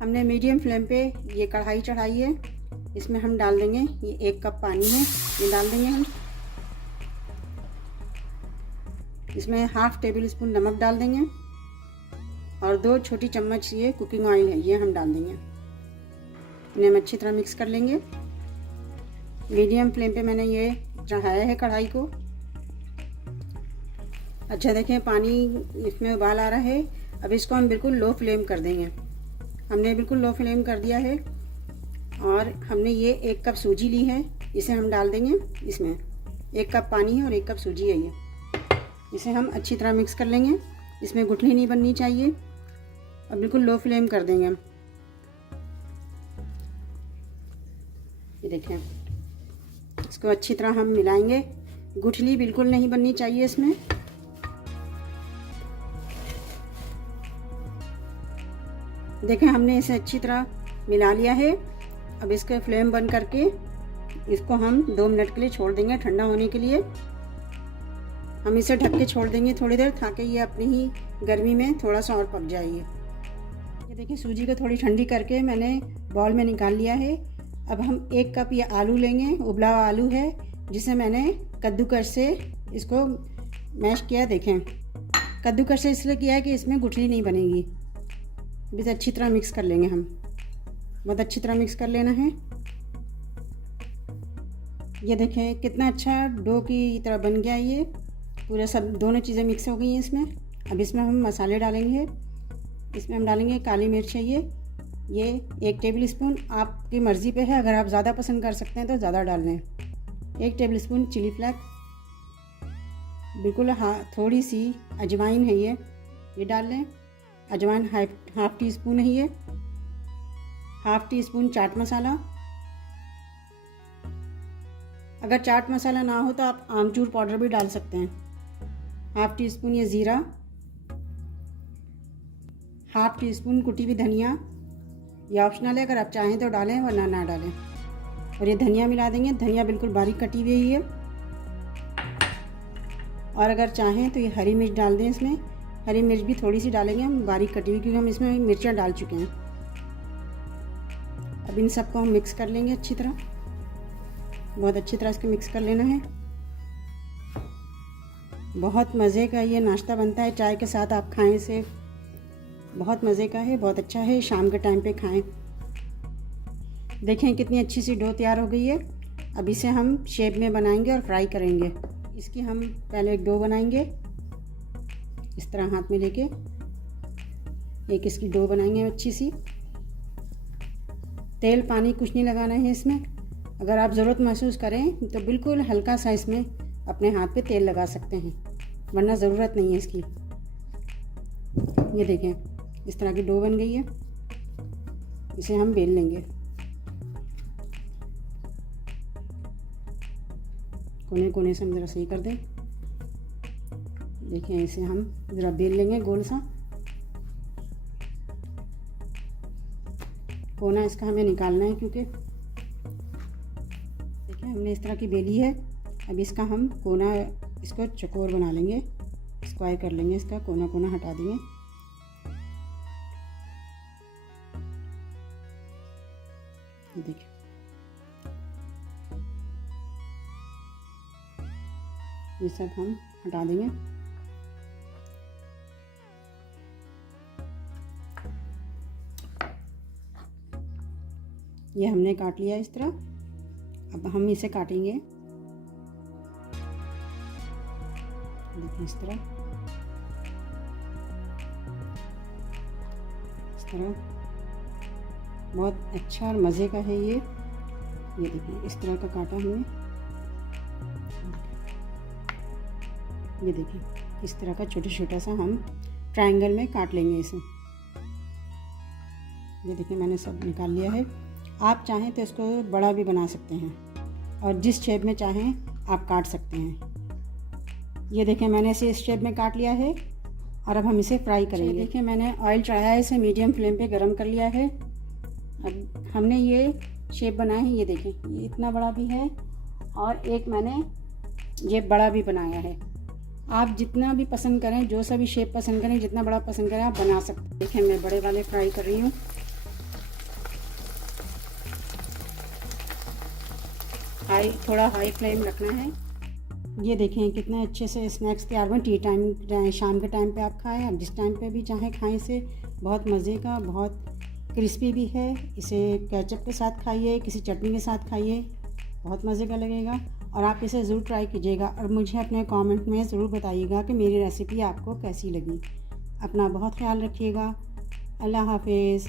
हमने medium flame पे ये कढ़ाई चढ़ाई है। इसमें हम डाल देंगे ये 1 कप पानी है, ये डाल देंगे हम। इसमें ½ टेबल स्पून नमक डाल देंगे और 2 छोटी चम्मच ये कुकिंग ऑयल है, ये हम डाल देंगे। इन्हें हम अच्छी तरह मिक्स कर लेंगे। मीडियम फ्लेम पे मैंने ये चढ़ाया है कढ़ाई को। अच्छा देखें, पानी इसमें उबाल आ रहा है। अब इसको हम बिल्कुल लो फ्लेम कर देंगे। हमने बिल्कुल लो फ्लेम कर दिया है और हमने ये 1 कप सूजी ली है, इसे हम डाल देंगे इसमें। 1 कप पानी है और 1 कप सूजी है ये। इसे हम अच्छी तरह मिक्स कर लेंगे। इसमें गुठली नहीं बननी चाहिए और बिल्कुल लो फ्लेम कर देंगे हम। ये देखें, इसको अच्छी तरह हम मिलाएंगे। गुठली बिल्कुल नहीं बननी चाहिए इसमें। देखें, हमने इसे अच्छी तरह मिला लिया है। अब इसका फ्लेम बंद करके इसको हम 2 मिनट के लिए छोड़ देंगे ठंडा होने के लिए। हम इसे ढक के छोड़ देंगे थोड़ी देर, ताकि ये अपनी ही गर्मी में थोड़ा सा और पक जाएगी। ये देखिए, सूजी को थोड़ी ठंडी करके मैंने बाउल में निकाल लिया है। अब हम 1 कप ये आलू लेंगे, उबला हुआ आलू है, जिसे मैंने कद्दूकस से इसको मैश किया। देखें, कद्दूकस से इसलिए किया है कि इसमें गुठली नहीं बनेगी। इसे अच्छी तरह मिक्स कर लेंगे हम, बहुत अच्छी तरह मिक्स कर लेना है। ये देखें कितना अच्छा डो की तरह बन गया ये। पूरे सब दोनों चीज़ें मिक्स हो गई हैं इसमें। अब इसमें हम मसाले डालेंगे। इसमें हम डालेंगे काली मिर्च है ये 1 टेबल स्पून। आपकी मर्ज़ी पे है, अगर आप ज़्यादा पसंद कर सकते हैं तो ज़्यादा डाल लें। 1 टेबल स्पून चिली फ्लेक्स, बिल्कुल थोड़ी सी अजवाइन है ये डाल लें। अजवाइन ½ टी स्पून है ये। ½ टी स्पून चाट मसाला। अगर चाट मसाला ना हो तो आप आमचूर पाउडर भी डाल सकते हैं। ½ टी स्पून ये ज़ीरा, ½ टी स्पून कुटी हुई धनिया। ये ऑप्शनल है, अगर आप चाहें तो डालें वरना ना डालें। और ये धनिया मिला देंगे। धनिया बिल्कुल बारीक कटी हुई है। और अगर चाहें तो ये हरी मिर्च डाल दें इसमें। हरी मिर्च भी थोड़ी सी डालेंगे हम, बारीक कटी हुई, क्योंकि हम इसमें मिर्चियाँ डाल चुके हैं। अब इन सबको हम मिक्स कर लेंगे अच्छी तरह। बहुत अच्छी तरह इसको मिक्स कर लेना है। बहुत मज़े का ये नाश्ता बनता है, चाय के साथ आप खाएं इसे। बहुत मज़े का है, बहुत अच्छा है, शाम के टाइम पे खाएं। देखें कितनी अच्छी सी डो तैयार हो गई है। अब इसे हम शेप में बनाएंगे और फ्राई करेंगे। इसकी हम पहले एक डो बनाएंगे, इस तरह हाथ में लेके एक इसकी डो बनाएंगे अच्छी सी। तेल पानी कुछ नहीं लगाना है इसमें। अगर आप ज़रूरत महसूस करें तो बिल्कुल हल्का सा इसमें अपने हाथ पे तेल लगा सकते हैं, वरना ज़रूरत नहीं है इसकी। ये देखें, इस तरह की डो बन गई है। इसे हम बेल लेंगे। कोने कोने से हम ज़रा सही कर दें। देखें, इसे हम ज़रा बेल लेंगे गोल सा। कोना इसका हमें निकालना है, क्योंकि देखिए हमने इस तरह की बेली है। अब इसका हम कोना, इसको चौकोर बना लेंगे, स्क्वायर कर लेंगे। इसका कोना कोना हटा देंगे। ये देखिए, ये सब हम हटा देंगे। ये हमने काट लिया इस तरह। अब हम इसे काटेंगे, देखिए इस तरह, इस तरह। बहुत अच्छा और मज़े का है ये। देखिए इस तरह का काटा हमने। ये देखिए इस तरह का छोटा छोटा सा हम ट्रायंगल में काट लेंगे इसे। ये देखिए मैंने सब निकाल लिया है। आप चाहें तो इसको बड़ा भी बना सकते हैं और जिस शेप में चाहें आप काट सकते हैं। ये देखें मैंने इसे इस शेप में काट लिया है और अब हम इसे फ्राई करेंगे। देखिए मैंने ऑयल चढ़ाया है, इसे मीडियम फ्लेम पे गरम कर लिया है। अब हमने ये शेप बनाया है। ये देखें, ये इतना बड़ा भी है और एक मैंने ये बड़ा भी बनाया है। आप जितना भी पसंद करें, जो सा भी शेप पसंद करें, जितना बड़ा पसंद करें आप बना सकते हैं। देखें मैं बड़े वाले फ्राई कर रही हूँ। थोड़ा हाई फ्लेम रखना है। ये देखें कितने अच्छे से स्नैक्स तैयार हुए। टी टाइम, शाम के टाइम पे आप खाएं, आप जिस टाइम पे भी चाहें खाएं इसे। बहुत मज़े का, बहुत क्रिस्पी भी है। इसे केचप के साथ खाइए, किसी चटनी के साथ खाइए, बहुत मज़े का लगेगा। और आप इसे ज़रूर ट्राई कीजिएगा और मुझे अपने कमेंट में ज़रूर बताइएगा कि मेरी रेसिपी आपको कैसी लगी। अपना बहुत ख्याल रखिएगा। अल्लाह हाफिज़।